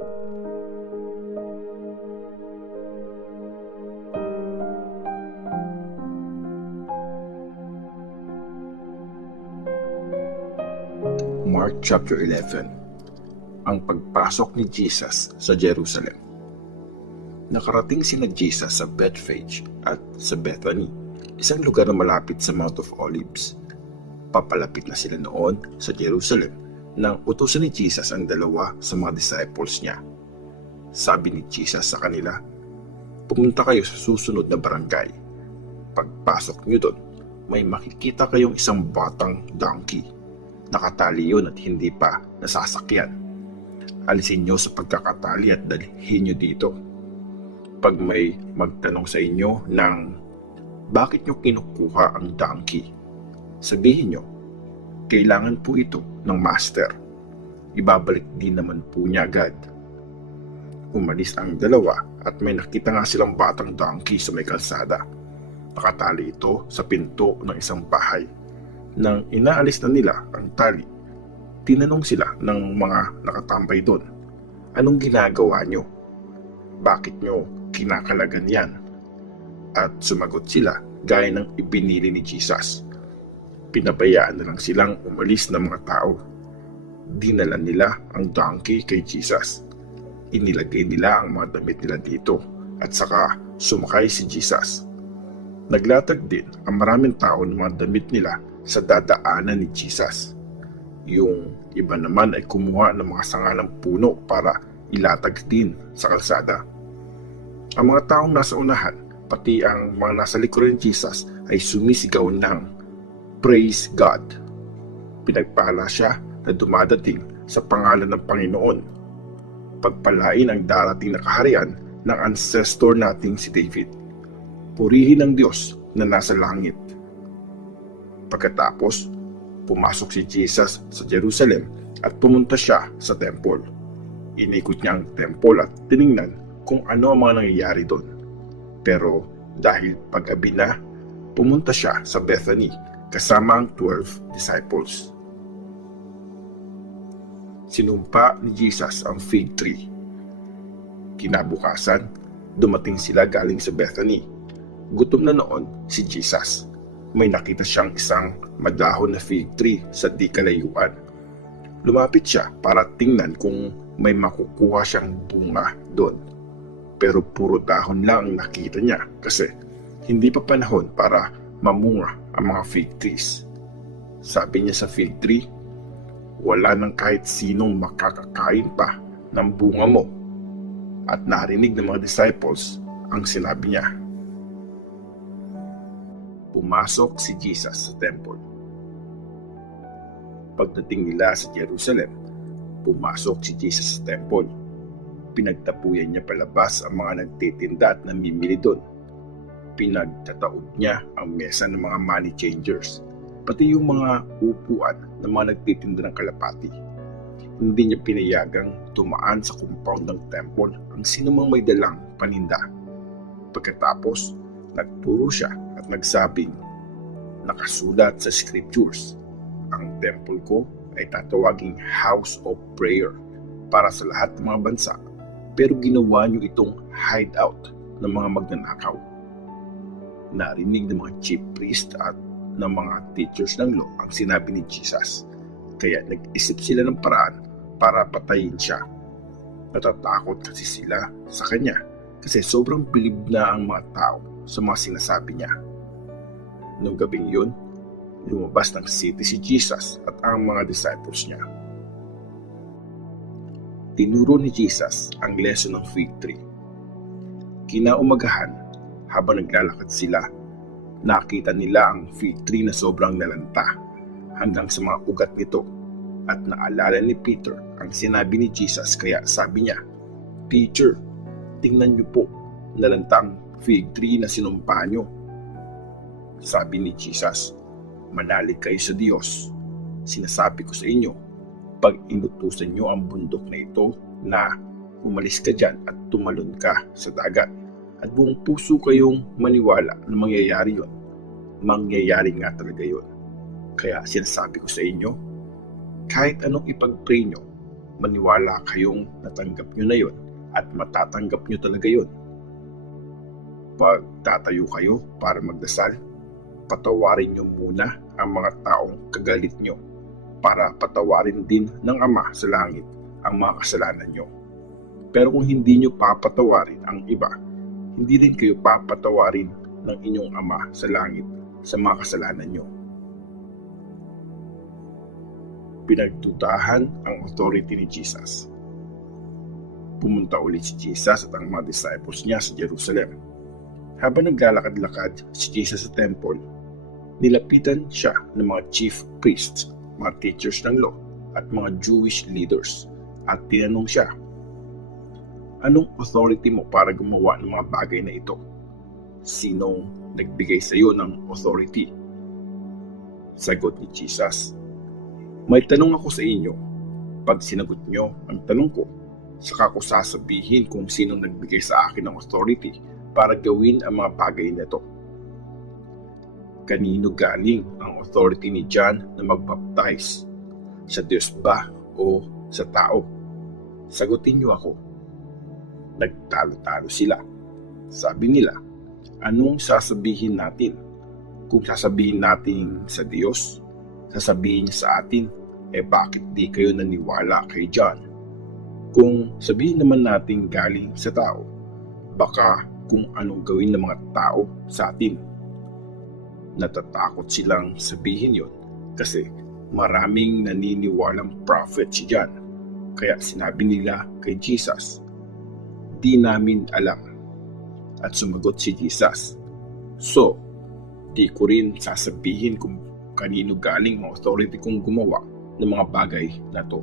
Mark chapter 11. Ang pagpasok ni Jesus sa Jerusalem. Nakarating sina Jesus sa Bethphage at sa Bethany, isang lugar na malapit sa Mount of Olives. Papalapit na sila noon sa Jerusalem nang utusan ni Jesus ang dalawa sa mga disciples niya. Sabi ni Jesus sa kanila, "Pumunta kayo sa susunod na barangay. Pagpasok niyo doon, may makikita kayong isang batang donkey. Nakatali yun at hindi pa nasasakyan. Alisin nyo sa pagkakatali at dalhin nyo dito. Pag may magtanong sa inyo ng bakit nyo kinukuha ang donkey, sabihin nyo, kailangan po ito ng master. Ibabalik din naman po niya agad." Umalis ang dalawa at may nakita nga silang batang donkey sa may kalsada. Nakatali ito sa pinto ng isang bahay. Nang inaalis na nila ang tali, tinanong sila ng mga nakatambay doon, "Anong ginagawa nyo? Bakit nyo kinakalagan yan?" At sumagot sila gaya ng ibinili ni Jesus. Pinabayaan na lang silang umalis ng mga tao. Dinala nila ang donkey kay Jesus. Inilagay nila ang mga damit nila dito at saka sumakay si Jesus. Naglatag din ang maraming tao ng mga damit nila sa dadaanan ni Jesus. Yung iba naman ay kumuha ng mga sanga ng puno para ilatag din sa kalsada. Ang mga taong nasa unahan, pati ang mga nasa likuran ni Jesus ay sumisigaw ng "Praise God!" Pinagpala siya na dumadating sa pangalan ng Panginoon. Pagpalain ang darating na kaharian ng ancestor nating si David. Purihin ang Diyos na nasa langit. Pagkatapos, pumasok si Jesus sa Jerusalem at pumunta siya sa temple. Inikot niya ang temple at tiningnan kung ano ang mga nangyayari doon. Pero dahil pag-gabi na, pumunta siya sa Bethany kasama ang 12 disciples. Sinumpa ni Jesus ang fig tree. Kinabukasan, dumating sila galing sa Bethany. Gutom na noon si Jesus. May nakita siyang isang madahon na fig tree sa di kalayuan. Lumapit siya para tingnan kung may makukuha siyang bunga doon. Pero puro dahon lang ang nakita niya kasi hindi pa panahon para mamunga ang mga fig trees. Sabi niya sa fig tree, "Wala nang kahit sinong makakakain pa ng bunga mo." At narinig ng mga disciples ang sinabi niya. Pumasok si Jesus sa temple. Pagdating nila sa Jerusalem, pumasok si Jesus sa temple. Pinagtapuyan niya palabas ang mga nagtitinda at namimili doon. Pinagtataob niya ang mesa ng mga money changers, pati yung mga upuan ng mga nagtitinda ng kalapati. Hindi niya pinayagang tumaan sa compound ng temple ang sinumang may dalang paninda. Pagkatapos, nagturo siya at nagsabing, "Nakasulat sa scriptures, ang temple ko ay tatawaging house of prayer para sa lahat ng mga bansa, pero ginawa niyo itong hideout ng mga magnanakaw." Narinig ng mga chief priest at ng mga teachers ng law ang sinabi ni Jesus, kaya nag-isip sila ng paraan para patayin siya. Natatakot kasi sila sa kanya kasi sobrang bilib na ang mga tao sa mga sinasabi niya. Noong gabing yun, lumabas ng city si Jesus at ang mga disciples niya. Tinuro ni Jesus ang lesson ng fig tree. Kinaumagahan, habang naglalakad sila, nakita nila ang fig tree na sobrang nalanta hanggang sa mga ugat nito at naalala ni Peter ang sinabi ni Jesus kaya sabi niya, "Teacher, tingnan niyo po, nalanta ang fig tree na sinumpa niyo." Sabi ni Jesus, "Manalig kayo sa Diyos. Sinasabi ko sa inyo, pag inutusan niyo ang bundok na ito na umalis ka dyan at tumalon ka sa dagat, at buong puso kayong maniwala na mangyayari yon, mangyayari nga talaga yon. Kaya sinasabi ko sa inyo, kahit anong ipag-pray nyo, maniwala kayong natanggap nyo na yon at matatanggap nyo talaga yon. Pag tatayo kayo para magdasal, patawarin nyo muna ang mga taong kagalit nyo para patawarin din ng Ama sa langit ang mga kasalanan nyo. Pero kung hindi nyo papatawarin ang iba, hindi rin kayo papatawarin ng inyong Ama sa langit sa mga kasalanan nyo. Pinagdudahan ang authority ni Jesus. Pumunta ulit si Jesus at ang mga disciples niya sa Jerusalem. Habang naglalakad-lakad si Jesus sa temple, nilapitan siya ng mga chief priests, mga teachers ng law, at mga Jewish leaders, at tinanong siya, "Anong authority mo para gumawa ng mga bagay na ito? Sinong nagbigay sa iyo ng authority?" Sagot ni Jesus, "May tanong ako sa inyo. Pag sinagot nyo ang tanong ko, saka ko sasabihin kung sinong nagbigay sa akin ng authority para gawin ang mga bagay na ito. Kanino galing ang authority ni John na magbaptize? Sa Diyos ba o sa tao? Sagutin niyo ako." Nagtalo-talo sila. Sabi nila, "Anong sasabihin natin? Kung sasabihin natin sa Diyos, sasabihin niya sa atin, bakit di kayo naniwala kay John? Kung sabihin naman natin galing sa tao, baka kung anong gawin ng mga tao sa atin." Natatakot silang sabihin yon kasi maraming naniniwalang prophet si John. Kaya sinabi nila kay Jesus, "Di namin alam." At sumagot si Jesus, "So, di ko rin sasabihin kung kanino galing ang authority kong gumawa ng mga bagay na to."